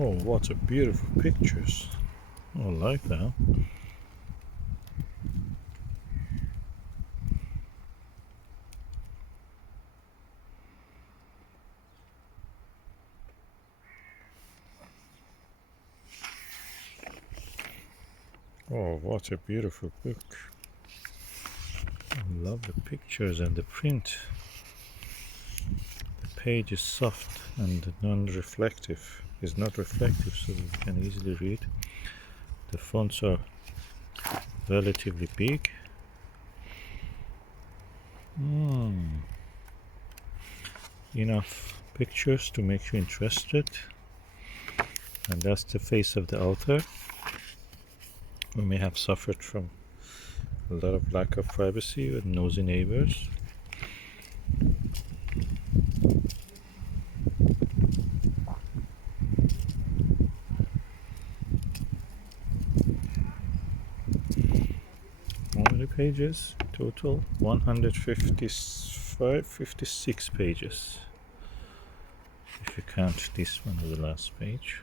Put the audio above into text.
Oh, what a beautiful pictures. I like that. Oh, what a beautiful book. I love the pictures and the print. The page is soft and non-reflective. Is not reflective, so you can easily read. The fonts are relatively big. Enough pictures to make you interested. And that's the face of the author, who may have suffered from a lot of lack of privacy with nosy neighbors. How many pages? Total 56 pages. If you count this one as the last page.